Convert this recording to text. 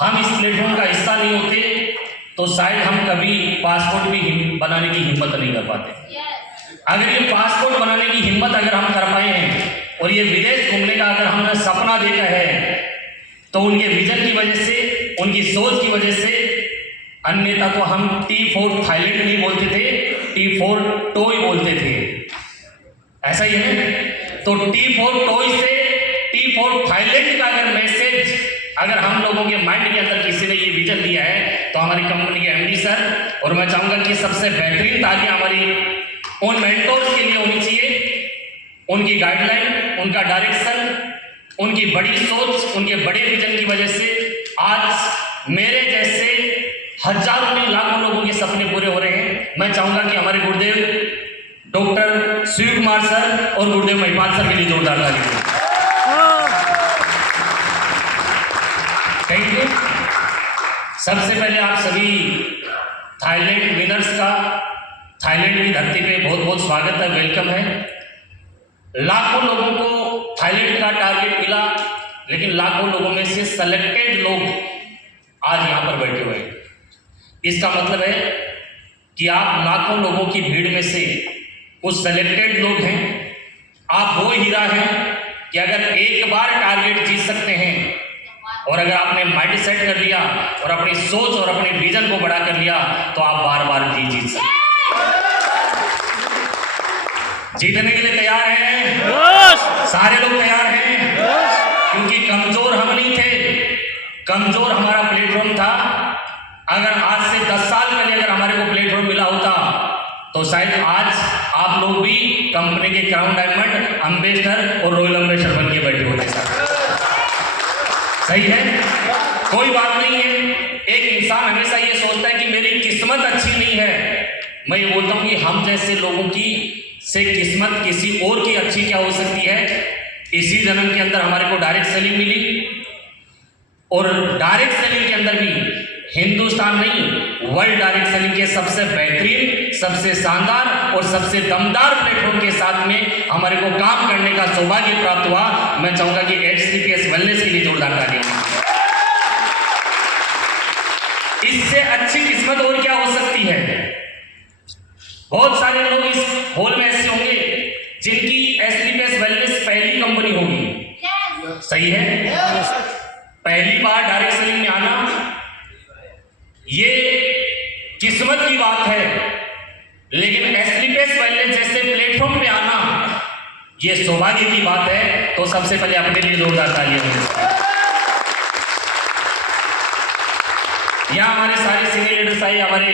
हम इस प्लेटफॉर्म का हिस्सा नहीं होते तो शायद हम कभी पासपोर्ट भी बनाने की हिम्मत नहीं कर पाते। अगर ये पासपोर्ट बनाने की हिम्मत अगर हम कर पाए हैं और ये विदेश घूमने का अगर हमने सपना देखा है तो उनके विजन की वजह से, उनकी सोच की वजह से। अन्यथा तो हम T4 थाईलैंड नहीं बोलते थे, T4 टॉय बोलते थे, ऐसा ही है। तो T4 टॉय से T4 थाईलैंड का अगर मैसेज अगर हम लोगों के माइंड के अंदर किसी ने ये विजन दिया है तो हमारी कंपनी के MD सर, और मैं चाहूँगा कि सबसे बेहतरीन तालियां हमारी उन मेंटोर्स के लिए होनी चाहिए। उनकी गाइडलाइन, उनका डायरेक्शन, उनकी बड़ी सोच, उनके बड़े विजन की वजह से आज मेरे जैसे हजारों नहीं लाखों लोगों के सपने पूरे हो रहे हैं। मैं चाहूँगा कि हमारे गुरुदेव डॉक्टर शिव कुमार सर और गुरुदेव महिपाल सर के लिए जोरदार तालियां। Thank you. सबसे पहले आप सभी थाईलैंड विनर्स का थाईलैंड की धरती पे बहुत बहुत स्वागत है, वेलकम है। लाखों लोगों को थाईलैंड का टारगेट मिला, लेकिन लाखों लोगों में से सेलेक्टेड लोग आज यहाँ पर बैठे हुए हैं। इसका मतलब है कि आप लाखों लोगों की भीड़ में से कुछ सेलेक्टेड लोग हैं। आप वो हीरा हैं कि अगर एक बार टारगेट जीत सकते हैं और अगर आपने माइंड सेट कर लिया और अपनी सोच और अपने विजन को बड़ा कर लिया तो आप बार बार जीत सकते हैं। जीतने के लिए तैयार हैं? सारे लोग तैयार हैं? क्योंकि कमजोर हम नहीं थे, कमजोर हमारा प्लेटफॉर्म था। अगर आज से 10 साल पहले अगर हमारे को प्लेटफॉर्म मिला होता तो शायद आज आप लोग भी कंपनी के क्राउन डायमंड एम्बेसडर और रॉयल एम्बेसडर बन के बैठे होते सर। सही है, कोई बात नहीं है। एक इंसान हमेशा ये सोचता है कि मेरी किस्मत अच्छी नहीं है। मैं ये बोलता हूँ कि हम जैसे लोगों की से किस्मत किसी और की अच्छी क्या हो सकती है। इसी जन्म के अंदर हमारे को डायरेक्ट सेलिंग मिली और डायरेक्ट सेलिंग के अंदर भी हिंदुस्तान नहीं, वर्ल्ड डायरेक्ट सेलिंग के सबसे बेहतरीन, सबसे शानदार और सबसे दमदार प्लेटफॉर्म के साथ में हमारे को काम करने का सौभाग्य प्राप्त हुआ। मैं चाहूंगा कि HCPS वेलनेस के लिए जोरदार तालियां। इससे अच्छी किस्मत और क्या हो सकती है। बहुत सारे लोग इस हॉल में ऐसे होंगे जिनकी HCPS वेलनेस पहली कंपनी होगी। सही है, पहली बार डायरेक्ट सेलिंग में आना ये किस्मत की बात है, लेकिन HCPS वेलनेस जैसे प्लेटफॉर्म पे आना ये सौभाग्य की बात है। तो सबसे पहले अपने लिए जोरदार तालियां। यहाँ हमारे सारे सीनियर लीडर्स आए, हमारे